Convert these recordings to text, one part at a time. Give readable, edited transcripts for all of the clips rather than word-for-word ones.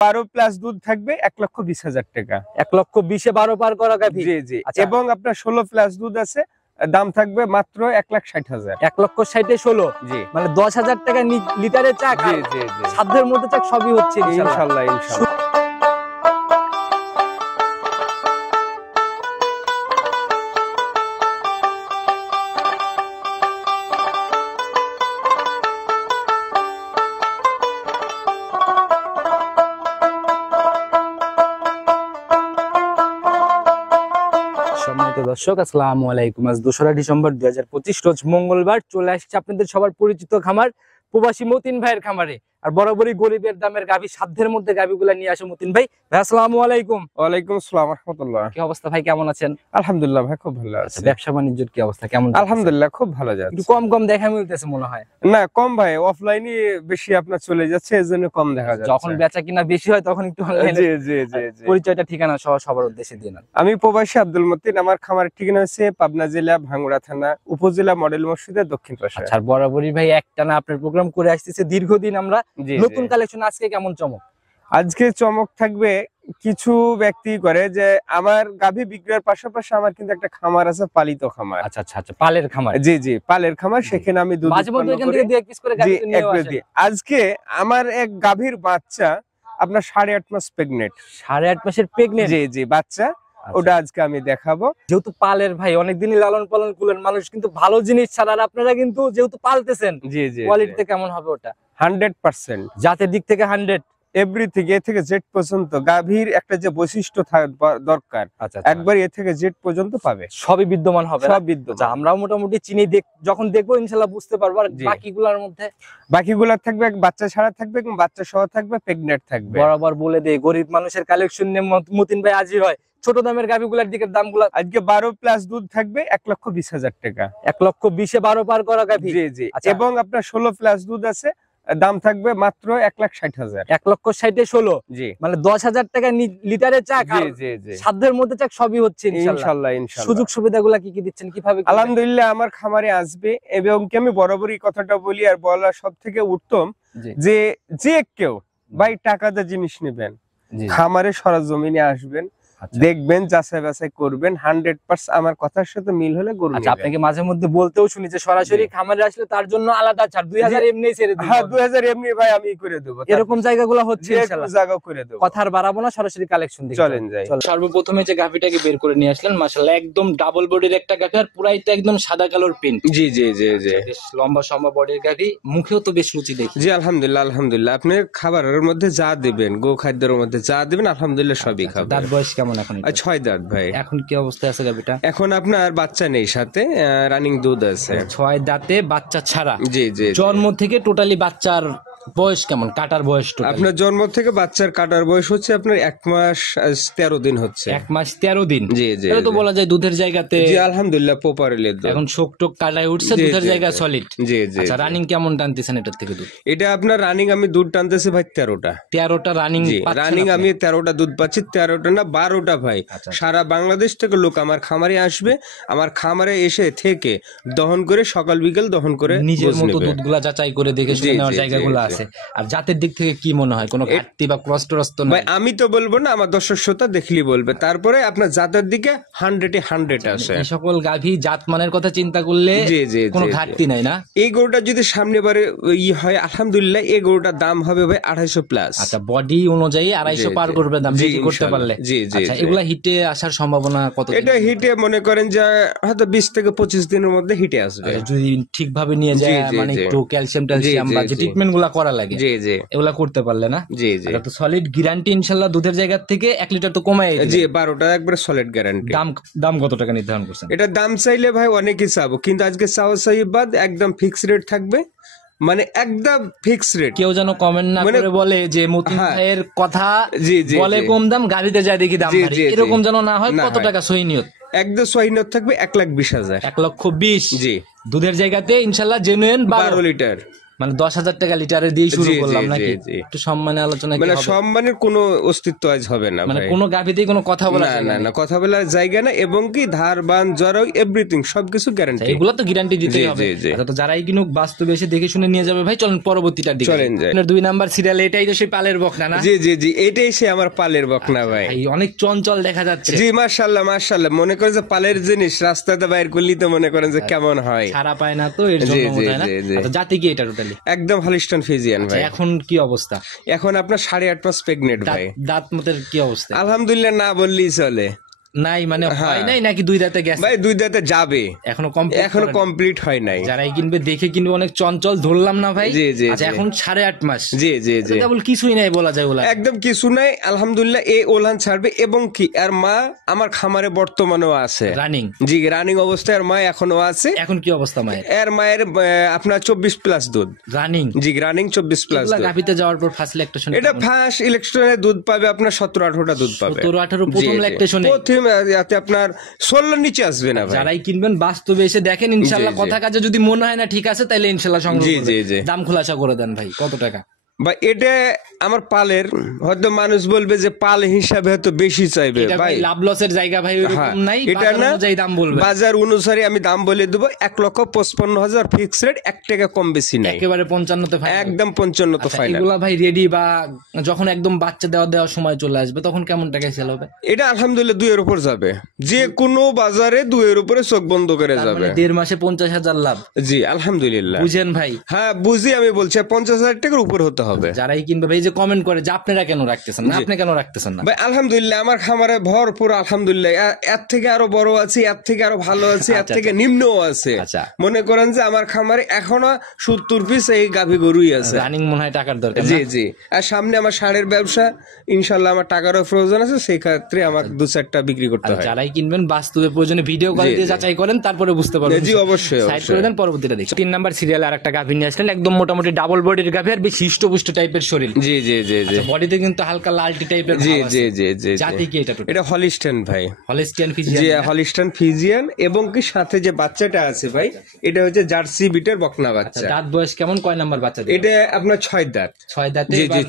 12+ দুধ থাকবে 1,20,000 টাকা। 1,20,000 12 পার করা গাভী। জি জি। এবং আপনার 16+ দুধ আছে, দাম থাকবে মাত্র 1,60,000। 1,60,000 16 জি মানে 10,000 টাকা লিটারে চাক। জি জি জি। সাধ্যের মধ্যে চাক সবই হচ্ছে ইনশাআল্লাহ ইনশাআল্লাহ। সম্মানিত দর্শক, আসসালামু আলাইকুম। আজ 2রা ডিসেম্বর 2025 রোজ মঙ্গলবার চলে আসছে আপনাদের সবার পরিচিত খামার প্রবাসী মতিন ভাইয়ের খামারে। আর বরাবরই গরিবের দামের গাভী, সাধ্যের মধ্যে গাভীগুলা নিয়ে আসে মতিন ভাই। ভাই আসসালামু আলাইকুম। ওয়ালাইকুম আসসালাম ওয়া রাহমাতুল্লাহ। কি অবস্থা ভাই, কেমন আছেন? আলহামদুলিল্লাহ ভাই, খুব ভালো আছি। ব্যবসা বাণিজ্যের কি অবস্থা, কেমন? আলহামদুলিল্লাহ খুব ভালো যাচ্ছে। একটু কম কম দেখা মিলতেছে মনে হয়। না কম ভাই, অফলাইনে বেশি আপনার চলে যাচ্ছে, এজন্য কম দেখা যাচ্ছে। যখন বেচা কিনা বেশি হয় তখন একটু অনলাইনে। জি জি জি জি। পরিচয়টা ঠিকানা সহ সবার উদ্দেশ্যে দিন। আমি প্রবাসী আব্দুল মতিন। আমার খামারের ঠিকানা হচ্ছে পাবনা জেলা ভাঙ্গুড়া থানা উপজেলা মডেল মসজিদের দক্ষিণ পাশে। আচ্ছা, বরাবরই ভাই একটানা আপনার প্রোগ্রাম করে আসতেছে দীর্ঘদিন আমরা। নতুন কালেকশন আজকে কেমন চমক? আজকে চমক থাকবে, কিছু ব্যক্তি করে যে আমার গাভী বিক্রয়ের পাশাপাশি আমার কিন্তু একটা খামার আছে, পালিত খামার। আচ্ছা আচ্ছা আচ্ছা, পালের খামার। জি জি, পালের খামার। সেখানে আমি দুধ উৎপন্ন করি। আজকে আমার এক গাভীর বাচ্চা আপনার 8.5 মাস প্রেগনেন্ট। 8.5 মাসের প্রেগনেন্ট? জি জি, বাচ্চা। ওটা আজকে আমি দেখাবো। যেহেতু পালের ভাই অনেকদিনই লালন পালন করলেন, মানুষ কিন্তু ভালো জিনিস ছাড়া, আপনারা কিন্তু যেহেতু পালতেছেন, জি জি, কোয়ালিটিতে কেমন হবে ওটা? 100%। জাতের দিক থেকে 100, এভরিথিং এ থেকে জেড পর্যন্ত গাভীর একটা যে বৈশিষ্ট্য দরকার, আচ্ছা একবার এ থেকে জেড পর্যন্ত পাবে, সবই বিদ্যমান হবে। সব বিদ্যমান। আমরাও মোটামুটি চিনি যখন দেখবো ইনশাআল্লাহ বুঝতে পারবো। আর বাকিগুলোর মধ্যে বাকিগুলা থাকবে বাচ্চা ছাড়া থাকবে এবং বাচ্চা সহ থাকবে, প্রেগনেন্ট থাকবে। বরাবর বলে দেই, গরিব মানুষের কালেকশন নিয়ে মতিন ভাই হাজির হয়। ছোট দামের গাভীগুলোর দিকের দামগুলো আজকে 12+ দুধ থাকবে 1,20,000 টাকা। 1,20,000 12 পার করা গাভী। জি জি। এবং আপনার 16+ দুধ আছে, দাম থাকবে মাত্র 1,60,000। 1,60,000 16 জি মানে 10,000 টাকা লিটারে চাক। জি জি জি। সাধ্যের মধ্যে চাক সবই হচ্ছে ইনশাআল্লাহ ইনশাআল্লাহ। সুযোগ সুবিধাগুলো কি কি দিচ্ছেন, কিভাবে? আলহামদুলিল্লাহ আমার খামারে আসবে, এবং আমি বরাবরই কথাটা বলি আর বলা সব থেকে উত্তম, যে যে কেউ ভাই টাকাতে জিনিস নেবেন, খামারে সরজমিনে আসবেন, দেখবেন, যাচাই বাছাই করবেন, 100% আমার কথার সাথে মিল হলে গরু নেবেন। আপনাকে মাঝে মধ্যে বলতেও শুনি যে সরাসরি খামারে আসলে তার জন্য আলাদা ছাড় 2000 এমনি ছেড়ে দেব। হ্যাঁ 2000 এমনি ভাই আমি করে দেব। এরকম জায়গাগুলো হচ্ছে ইনশাআল্লাহ, জায়গা করে দেব। কথা আর বাড়াবো না, সরাসরি কালেকশন দেখি। চলেন যাই। সর্বপ্রথমে যে গাভীটাকে বের করে নিয়ে আসলেন, মাশাআল্লাহ একদম ডাবল বডির একটা গাভী, আর পুরাই তো একদম সাদা কালোর প্রিন্ট। জি জি জি জি। বেশ লম্বা সম্বা বডির গাভী, মুখেও তো বেশ রুচি দেখি। জি আলহামদুলিল্লাহ আলহামদুলিল্লাহ। আপনি খাবারের মধ্যে যা দিবেন, গো খাদ্যের মধ্যে যা দিবেন, আলহামদুলিল্লাহ সবই খাবে। দাঁত বয়স কেমন এখন? 6 দাঁত ভাই। এখন কি অবস্থায় আছে গাভীটা? এখন আপনার বাচ্চা নেই, সাথে রানিং দুধ আছে। 6 দাঁতে বাচ্চা ছাড়া। জি জি। জন্ম থেকে টোটালি বাচ্চার বয়স কেমন, কাটার বয়স? আপনার জন্ম থেকে বাচ্চার কাটার বয়স হচ্ছে আপনার 1 মাস 13 দিন হচ্ছে। 1 মাস 13 দিন। জি জি। তাহলে তো বলা যায় দুধের জায়গাতে। জি আলহামদুলিল্লাহ প্রপারলি দুধ। এখন শোক টোক কাটায় উঠছে, দুধের জায়গা সলিড। জি জি। আচ্ছা, রানিং কেমন টানতেছেন এটার থেকে দুধ? এটা আপনার রানিং আমি দুধ টানতেছি ভাই 13টা। 13টা রানিং পাচ্ছেন? রানিং আমি 13টা দুধ পাচ্ছি, 13টা না 12টা ভাই। সারা বাংলাদেশ থেকে লোক আমার খামারে আসবে, আমার খামারে এসে থেকে দহন করে, সকাল বিকেল দহন করে নিজের মতো দুধগুলা যাচাই করে দেখে শুনে নেওয়ার জায়গাগুলো আছে। আর জাতের দিক থেকে কি মনে হয়, কোনো ঘাটতি বা ক্রস ভাই? আমি তো বলবো না, আমার দর্শক শ্রোতা দেখলি বলবে। তারপরে আপনার জাতের দিকে 100 আসে। এই সকল গাভী জাত মানের কথা চিন্তা করলে কোনো ঘাটতি নাই না? এই গরুটা যদি সামনে বারে হয় আলহামদুলিল্লাহ, এই গরুটার দাম হবে ভাই 250+। আচ্ছা, বডি অনুযায়ী 250 পার করবে দাম বিক্রি করতে পারলে। জি জি। আচ্ছা, এগুলা হিটে আসার সম্ভাবনা কত? এটা হিটে মনে করেন যে হয়তো 20 থেকে 25 দিনের মধ্যে হিটে আসবে, যদি ঠিকভাবে নিয়ে যায়, মানে একটু ক্যালসিয়াম ট্যালসিয়াম বা যে ট্রিটমেন্ট গুলা করা লাগে, জি জি, এগুলা করতে পারলে না? জি জি। তো সলিড গ্যারান্টি ইনশাআল্লাহ দুধের জায়গা থেকে 1 লিটার তো কমায়। জি 12টা একবারে সলিড গ্যারান্টি। দাম কত টাকা নির্ধারণ করছেন? এটা দাম চাইলে ভাই অনেকই চাবো, কিন্তু আজকে চাওয়া চাই বাদ একদম ফিক্স রেট থাকবে, মানে একদম ফিক্স রেট। কেউ যেন কমেন্ট না করে বলে যে মতিন ভাইয়ের কথা বলে কম দাম, গাড়িতে যায় দেখি দাম ভারী, এরকম যেন না হয়। কত টাকা সহি নিয়ত? একদম সহি নিয়ত থাকবে 1,20,000। 1,20,000? জি। দুধের জায়গাতে ইনশাআল্লাহ জেনুইন 12 লিটার। মানে 10,000 টাকা লিটারে দিয়ে শুরু করলাম নাকি? একটু সম্মানে আলোচনা কি মানে হবে? সম্মানের কোনো অস্তিত্ব আজ হবে না মানে ভাই। কোনো গাভিতেই কোনো কথা বলা যায় না না, কথা বলার জায়গা না, এবং কি ধার বান জড়ো এভরিথিং সবকিছু গ্যারান্টি। এগুলো তো গ্যারান্টি দিতেই জি, হবে। জি, জি। আচ্ছা, তো যারাই কিনুক বাস্তবে এসে দেখে শুনে নিয়ে যাবে ভাই। চলেন পরবর্তীটার দিকে চলেন যাই। আপনার 2 নাম্বার সিরিয়াল, এটাই তো সেই পালের বকনা না? জি জি জি, এটাই সে আমার পালের বকনা ভাই। ভাই অনেক চঞ্চল দেখা যাচ্ছে। জি মাশাআল্লাহ মাশাআল্লাহ, মনে করেন যে পালের জিনিস রাস্তাতে বাইর করলি তো মনে করেন যে কেমন হয়, ছাড়া পায় না তো এর জি, জন্য জি, মনে হয় না। জি, জি। আচ্ছা, জাতি কি এটা টোটালি? একদম হলিস্টন ফিজিয়ান ভাই। এখন কি অবস্থা? এখন আপনার 8.5 মাস প্রেগনেন্ট ভাই। দাঁত মতের কি অবস্থা? আলহামদুলিল্লাহ না বললেই চলে। নাই মানে হ্যাঁ। হয় নাই নাকি 2 দাঁতে গেছে? ভাই 2 দাঁতে যাবে, এখনো এখনো কমপ্লিট হয় নাই। যারাই কিনবে দেখে কিনবে, অনেক চঞ্চল ধরলাম না ভাই। জি, জি, আচ্ছা, জি। এখন 8.5 মাস। জি জি জি, কেবল কিছুই নাই বলা যায় ওলা। একদম কিছু নাই আলহামদুলিল্লাহ। এই ওলান ছাড়বে, এবং কি আর মা আমার খামারে বর্তমানেও আছে রানিং। জি, রানিং অবস্থায় আর মা এখনো আছে। এখন কি অবস্থা মায়ের? এর মায়ের আপনার 24+ দুধ। রানিং? জি, রানিং 24+ দুধ। গাভিতে যাওয়ার পর ফার্স্ট ল্যাকটেশন এটা ফার্স্ট ইলেকট্রনে দুধ পাবে আপনার 17-18টা দুধ পাবে। 17-18 প্রথম ল্যাকটেশনে? প্রথম ইয়াতে আপনার 16 নিচে আসবে না ভাই। যারাই কিনবেন বাস্তবে এসে দেখেন, ইনশাআল্লাহ জি, জি। কথা কাজে যদি মনে হয় না ঠিক আছে তাহলে ইনশাআল্লাহ সংগ্রহ জি, করবেন। জি, জি। দাম খোলাসা করে দেন ভাই, কত টাকা? বা এটা আমার পালের, হয়তো মানুষ বলবে যে পাল হিসাবে হয়তো বেশি চাইবে এটা ভাই ভাই। লাভ লসের জায়গা ভাই, হ্যাঁ, ওরকম নাই। এটা বাজার না, অনুযায়ী দাম বলবেন। বাজার অনুসারে আমি দাম বলে দেবো। 1,55,000 ফিক্স রেট, 1 টাকা কম বেশি নাই। একেবারে 55 তে ফাইনাল? একদম 55 তো ফাইনাল। এগুলা ভাই রেডি, বা যখন একদম বাচ্চা দেওয়ার সময় চলে আসবে তখন কেমন টাকায় সেল হবে? এটা আলহামদুলিল্লাহ 2 এর উপর যাবে, যে কোনো বাজারে 2 এর উপরে চোখ বন্ধ করে তার যাবে। মানে 1.5 মাসে 50,000 লাভ। জি আলহামদুলিল্লাহ। বুঝেন ভাই? হ্যাঁ বুঝি, আমি বলছি 50,000 টাকার উপর হতে হবে। যারাই কিনবে ভাই, যে কমেন্ট করে যে আপনারা কেন রাখতেছেন না, আপনি কেন রাখতেছেন না? ভাই আলহামদুলিল্লাহ আমার খামারে ভরপুর আলহামদুলিল্লাহ। এর থেকে আরো বড় আছে, এর থেকে আরো ভালো আছে, এর থেকে নিম্নও আছে। আচ্ছা। মনে করেন যে আমার খামারে এখনো 70 পিস এই গাভী গরুই আছে। রানিং মনে হয় টাকার দরকার না? জি জি। আর সামনে আমার ষাঁড়ের ব্যবসা, ইনশাল্লাহ আমার টাকারও প্রয়োজন আছে, সেই ক্ষেত্রে আমাকে 2-4টা বিক্রি করতে হয়। যারাই কিনবেন বাস্তবে প্রয়োজনে ভিডিও কল দিয়ে যাচাই করেন, তারপরে বুঝতে পারবেন। জি অবশ্যই সাইড করে দেন, পরবর্তীটা দেখি। 3 নাম্বার সিরিয়ালে আরেকটা গাভী নিয়ে আসলেন, একদম মোটামুটি ডাবল বডির গাভী, আর বেশ হিষ্টপুষ্ট টাইপের শরীর। জি জি জি জি। বডিতে কিন্তু হালকা লালটি টাইপের জি ভাব আছে। জি জি জি। জাতি কি এটা? এটা হলিস্টাইন ভাই। Holstein Friesian? জি হলিস্টাইন ফিজিয়ান, এবং কি সাথে যে বাচ্চাটা আছে ভাই, এটা হচ্ছে জার্সি বিটের বকনা বাচ্চা। দাঁত বয়স কেমন? কয় নাম্বার বাচ্চা? এটা আপনার 6 দাঁত। 6 দাঁতে? জি জি,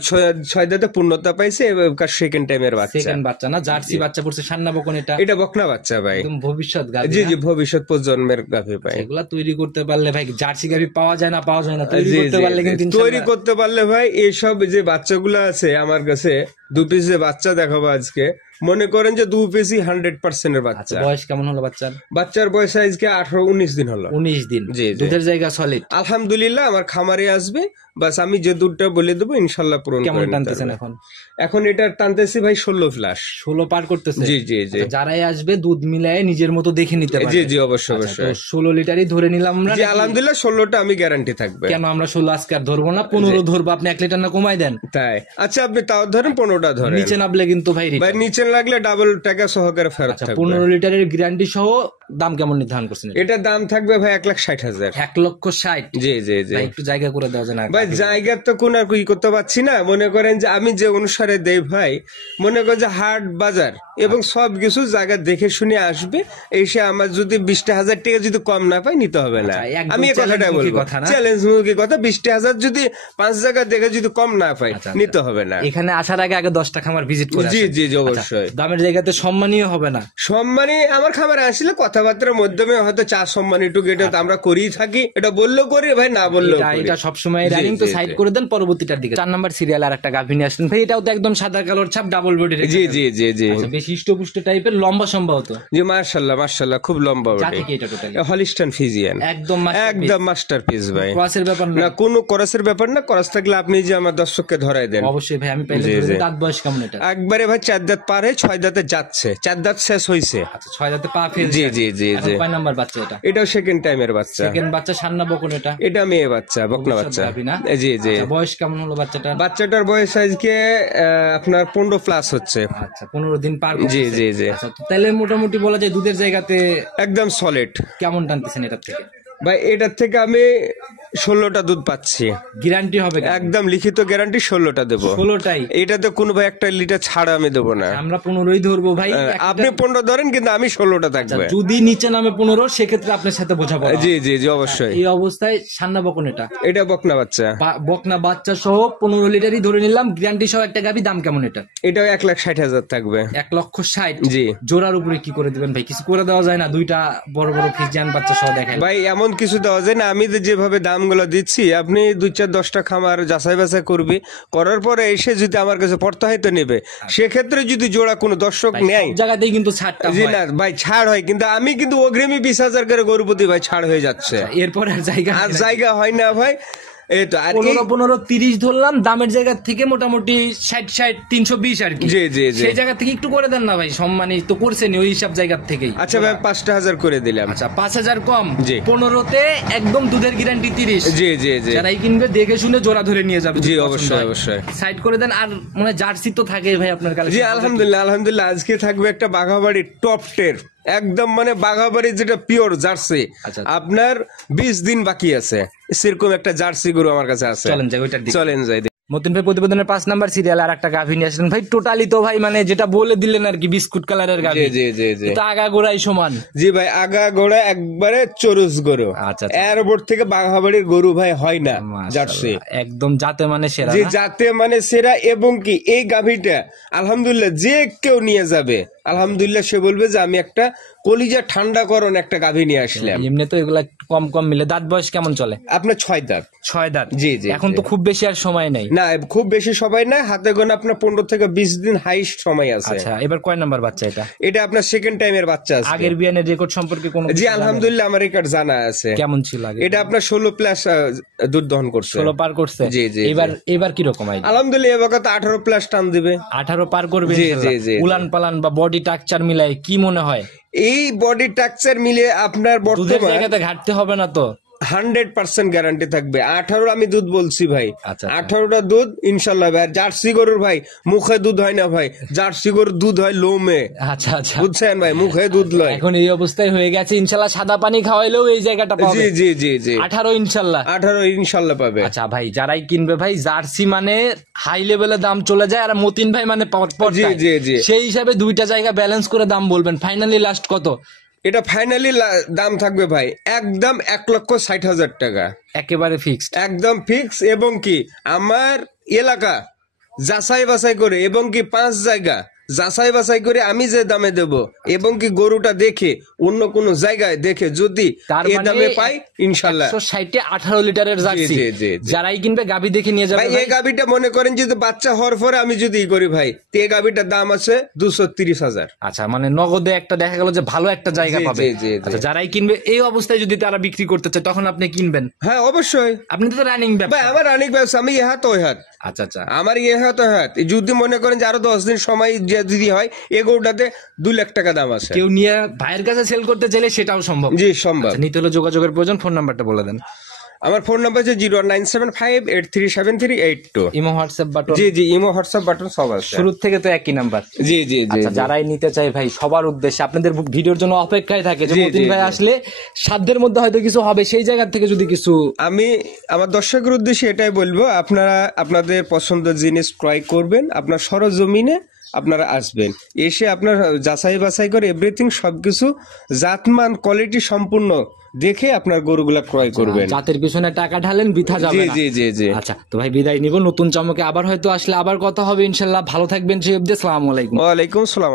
6 দাঁতে পূর্ণতা পাইছে, এবার সেকেন্ড টাইমের বাচ্চা। সেকেন্ড বাচ্চা না? জার্সি বাচ্চা পড়ছে, সান্না বকন এটা? এটা বকনা বাচ্চা ভাই, একদম ভবিষ্যৎ গাভী। জি জি, ভবিষ্যৎ প্রজন্মের গাভী ভাই। এগুলা তৈরি করতে পারলে ভাই, জার্সি গাভী পাওয়া যায় না, তৈরি জি, করতে জি, পারলে জি। কিন্তু তৈরি ইনশাআল্লাহ। করতে পারলে ভাই, এইসব যে বাচ্চাগুলো আছে আমার কাছে, 2 পিস যে বাচ্চা দেখাবো আজকে, মনে করেন যে 2 পিসই 100% এর বাচ্চা। বয়স কেমন হলো বাচ্চার? বাচ্চার বয়স আজকে 18-19 দিন হলো। 19 দিন? জি, জি। দুধের জায়গা সলিড আলহামদুলিল্লাহ আমার খামারে আসবে, বাস আমি যে দুধটা বলে দেবো ইনশাল্লাহ পূরণ কেমন করে নিতে টানতেছেন পারবে। এখন? এখন এটা টানতেছি ভাই 16 প্লাস। 16 পার করতেছে? জি জি জি। আচ্ছা, যারাই আসবে দুধ মিলায়ে নিজের মতো দেখে নিতে পারবে? জি জি অবশ্যই আচ্ছা, অবশ্যই। তো 16 লিটারই ধরে নিলাম আমরা জি নাকি? আলহামদুলিল্লাহ 16টা আমি গ্যারান্টি থাকবে। কেন আমরা 16 আজকে আর ধরবো না, 15 ধরবো? আপনি 1 লিটার না কমাই দেন? তাই আচ্ছা, আপনি তাও ধরেন 15টা ধরেন। নিচে নামলে কিন্তু ভাই ভাই নিচে লাগলে ডাবল টাকা সহকারে ফেরত আচ্ছা, থাকবে। 15 লিটারের গ্যারান্টি সহ দাম কেমন নির্ধারণ করছেন? এটার দাম থাকবে ভাই 1,60,000। 1,60,000? জি জি জি। ভাই একটু জায়গা করে দেওয়া যায় না? ভাই জায়গা তো কোন আর কি করতে পারছি না, মনে করেন যে আমি যে অনুসারে দেই ভাই, মনে করেন যে হাট বাজার এবং সবকিছু জায়গা দেখে শুনে আসবে, এসে আমার যদি 20,000 টাকা যদি কম না পাই নিতে হবে না। আচ্ছা, একদম আমি এই কথাটা চ্যালেঞ্জমুখী বলবো, কথা না? চ্যালেঞ্জ মুখী কথা। 20,000 যদি 5 জায়গা দেখে যদি কম না পাই, আচ্ছা, নিতে হবে না। এখানে আসার আগে 10টা খামার ভিজিট করে জি আসেন। জি জি অবশ্যই। দামের জায়গাতে সম্মানীয় হবে না? সম্মানী আমার খামারে আসলে কথাবার্তার মাধ্যমে হয়তো চা সম্মান একটু, এটা তো আমরা করেই থাকি, এটা বললেও করি ভাই, না বললেও করি। এটা সবসময় জি, রানিং, তো জি, সাইড জি। করে দেন, পরবর্তীটার দিকে। 4 নাম্বার সিরিয়াল আর একটা গাভী নিয়ে আসলেন ভাই, এটাও তো একদম সাদা কালোর ছাপ, ডাবল বডির। জি জি জি জি। বেশ হিষ্টপুষ্ট টাইপের, লম্বা সম্ভবত? জি মাশাআল্লাহ মাশাআল্লাহ, খুব লম্বা বডি। জাতি কি এটা টোটালি? Holstein Friesian. একদম একদম মাস্টারপিস ভাই। ক্রসের ব্যাপার না? না কোনো ক্রসের ব্যাপার না, ক্রস থাকলে আপনি যে আমার দর্শককে ধরাই দেন। অবশ্যই ভাই, আমি পাইলে জি, ধরে জি। দিই। দাঁত বয়স কেমন এটা? একবারে ভাই 4 দাঁত পার হয়ে 6 দাঁতে যাচ্ছে, 4 দাঁত শেষ হইছে। আচ্ছা, 6 দাঁতে পা ফেলছে? জি জি জি জি। কয় নাম্বার বাচ্চা এটা? এটাও সেকেন্ড টাইমের বাচ্চা। সেকেন্ড বাচ্চা, সান্না বকন এটা? এটা মেয়ে বাচ্চা, বকনা বাচ্চা। গাভী না? জি জি। আচ্ছা, বয়স কেমন হলো বাচ্চাটা? বাচ্চাটার বয়স আজকে আপনার 15 প্লাস হচ্ছে। আচ্ছা, 15 দিন পার জি করতেছে। জি জি। আচ্ছা, তো তাহলে মোটামুটি বলা যায় দুধের জায়গাতে একদম সলিড। কেমন টানতেছেন এটার থেকে? ভাই এটার থেকে আমি 16টা দুধ পাচ্ছি, গ্যারান্টি হবে একদম লিখিত গ্যারান্টি 16টা দেবো। 16টাই? এটাতে কোনো ভাই 1 লিটার ছাড় আমি দেবো না। আমরা 15ই ধরবো ভাই, আপনি 15 ধরেন, কিন্তু আমি 16টা থাকবে। যদি নিচে নামে 15 সেক্ষেত্রে আপনার সাথে বোঝাপড়া। জি জি জি অবশ্যই। এই অবস্থায় সান্না বকন এটা বকনা বাচ্চা, বকনা বাচ্চা সহ 15 লিটারই ধরে নিলাম, গ্যারান্টি সহ একটা গাভী। দাম কেমন এটা? এটাও 1,60,000 থাকবে। 1,60,000? জি। জোড়ার উপরে কি করে দিবেন ভাই? কিছু করে দেওয়া যায় না? দুইটা বড় বড় ফিজিয়ান বাচ্চা সহ দেখাই ভাই, এমন কিছু দেওয়া যায় না। আমি যেভাবে দামগুলো দিচ্ছি, আপনি 2-4-10টা খামার যাচাই বাছাই করবি, করার পরে এসে যদি আমার কাছে প্রত্যাহিত নেবে, সেক্ষেত্রে যদি জোড়া কোনো দর্শক নেয়, জায়গাতেই কিন্তু ছাড়টা জি না ভাই ছাড় হয়, কিন্তু আমি কিন্তু অগ্রিমী 20,000 করে গরুপতি ভাই ছাড় হয়ে যাচ্ছে। এরপর আর জায়গা হয় না ভাই। এই তো আর 15-30 ধরলাম, দামের জায়গা থেকে মোটামুটি 60-320 আর কি। জি জি জি। সেই জায়গা থেকে একটু করে দেন না ভাই, সম্মানিত তো করছেন ওই হিসাব জায়গা থেকেই। আচ্ছা ভাই, 5,000 করে দিলাম। আচ্ছা 5,000 কম। জি। 15তে একদম দুধের গ্যারান্টি 30। জি জি জি। যারাই কিনবে দেখে শুনে জোড়া ধরে নিয়ে যাবে। জি অবশ্যই অবশ্যই। সাইড করে দেন। আর মানে জার্সি তো থাকে ভাই আপনার কাছে? জি আলহামদুলিল্লাহ আলহামদুলিল্লাহ। আজকে থাকবে একটা বাঘাবাড়ি টপ টের, একদম মানে বাঘাবাড়ি যেটা পিওর জার্সি। আপনার 20 দিন বাকি আছে, সেরকম একটা জার্সি গরু আমার কাছে আছে। চলেন যাই ওইটার দিকে। চলেন যাই। মতিন ভাই প্রতিবেদনের 5 নাম্বার সিরিয়াল আর একটা গাভী নিয়ে আসলেন ভাই। টোটালি তো ভাই মানে যেটা বলে দিলেন আর কি, বিস্কুট কালারের গাভী। জি জি জি। তো আগা গোড়াই সমান। জি ভাই, আগা গোড়া একবারে চরুস গরু। আচ্ছা। এয়ারপোর্ট থেকে বাঘাবাড়ির গরু ভাই হয় না জার্সি, একদম জাতে মানে সেরা। জি জাতে মানে সেরা। এবং কি এই গাভীটা আলহামদুলিল্লাহ যে কেউ নিয়ে যাবে, আলহামদুলিল্লাহ সে বলবে যে আমি একটা কলিজা ঠান্ডা করন একটা গাভী নিয়ে আসলাম। এমনি তো এগুলা কম কম মিলে। দাঁত বয়স কেমন চলে? আপনার 6 দাঁত। 6 দাঁত? জি জি। এখন তো খুব বেশি আর সময় নেই। না খুব বেশি সময় না, হাতে গোনা আপনার 15 থেকে 20 দিন হাইস্ট সময় আছে। আচ্ছা, এবার কয় নাম্বার বাচ্চা এটা? এটা আপনার সেকেন্ড টাইমের বাচ্চা আছে। আগের বিয়ানের রেকর্ড সম্পর্কে কোনো? জি আলহামদুলিল্লাহ আমার রেকর্ড জানা আছে। কেমন ছিল আগে? এটা আপনার 16 প্লাস দুধ দহন করছে। 16 পার করছে? জি জি। এবার কি রকম আইডিয়া? আলহামদুলিল্লাহ এবার তো 18 প্লাস টান দিবে। 18 পার করবে জি জি জি। উলান পালান বা বডি স্ট্রাকচার মিলাই কি মনে হয়? এই বডি স্ট্রাকচার মিলে আপনার দুধের বর্তমান জায়গাতে ঘাটতে হবে না তো? 100% গ্যারান্টি থাকবে। 18 আমি দুধ বলছি ভাই। আচ্ছা। 18টা দুধ ইনশাল্লাহ ভাই। জার্সি গরুর ভাই মুখে দুধ হয় না ভাই, জার্সি গরুর দুধ হয় লোমে। আচ্ছা আচ্ছা, বুঝছেন ভাই, মুখে দুধ লয়। এখন এই অবস্থায় হয়ে গেছে, ইনশাল্লাহ সাদা পানি খাওয়াইলেও এই জায়গাটা পাবে। জি জি জি জি। 18 ইনশাল্লাহ। 18 ইনশাল্লাহ পাবে। আচ্ছা ভাই, যারাই কিনবে ভাই জার্সি মানে হাই লেভেলে দাম চলে যায়, আর মতিন ভাই মানে জি জি জি। সেই হিসাবে দুইটা জায়গা ব্যালেন্স করে দাম বলবেন। ফাইনালি লাস্ট কত? এটা ফাইনালি দাম থাকবে ভাই একদম 1,60,000 টাকা, একেবারে ফিক্সড, একদম ফিক্স। এবং কি আমার এলাকা যাচাই বাছাই করে, এবং কি 5 জায়গা যাচাই বাছাই করে আমি যে দামে দেব, এবং কি গরুটা দেখে অন্য কোন জায়গায় দেখে যদি এ দামে পাই ইনশাল্লাহ। 160 18 লিটারের জার্সি যারাই কিনবে গাভী দেখে নিয়ে যাবে। ভাই এই গাভীটা মনে করেন যদি বাচ্চা হওয়ার পরে আমি যদি করি ভাই, তো এই গাভীটার দাম আছে 230,000। আচ্ছা, মানে নগদে একটা দেখা গেল যে ভালো একটা জায়গা পাবে। আচ্ছা, যারাই কিনবে এই অবস্থায় যদি তারা বিক্রি করতে চায় তখন আপনি কিনবেন? হ্যাঁ অবশ্যই। আপনি তো রানিং ব্যবসা। ভাই আমার রানিং ব্যবসা, আমি এ হাত ওই হাত। আচ্ছা আচ্ছা, আমার ইয়ে হাত ওই হাত। যদি মনে করেন যে আরো 10 দিন সময় যদি হয়, এই গরুটাতে 2 লাখ টাকা দাম আছে। কেউ নিয়ে ভাইয়ের কাছে সেল করতে চাইলে সেটাও সম্ভব? জি সম্ভব। নিতে হলে যোগাযোগের প্রয়োজন। ফোন নাম্বারটা বলে দেন। আমার ফোন নাম্বার হচ্ছে 09758373382। Imo WhatsApp button? জি জি, ইমো হোয়াটসঅ্যাপ বাটন সব আছে। শুরু থেকে তো একই নাম্বার? জি জি জি। আচ্ছা, যারাই নিতে চাই ভাই সবার উদ্দেশ্যে, আপনাদের ভিডিওর জন্য অপেক্ষায় থাকে যে মতিন ভাই আসলে সাধ্যের মধ্যে হয়তো কিছু হবে, সেই জায়গা থেকে যদি কিছু। আমি আমার দর্শকের উদ্দেশ্যে এটাই বলবো, আপনারা আপনাদের পছন্দের জিনিস ক্রয় করবেন, আপনার সরজমিনে আপনারা আসবেন, এসে আপনার যাচাই বাছাই করে এভরিথিং সবকিছু জাতমান কোয়ালিটি সম্পূর্ণ দেখে আপনার গরুগুলা ক্রয় করবেন। জাতের পিছনে টাকা ঢালেন বৃথা যাবে না। জি জি জি। আচ্ছা, তো ভাই বিদায় নিব, নতুন চমকে আবার হয়তো আসলে আবার কথা হবে ইনশাআল্লাহ। ভালো থাকবেন, সেই অবধি আসসালামু আলাইকুম। ওয়া আলাইকুম আসসালাম।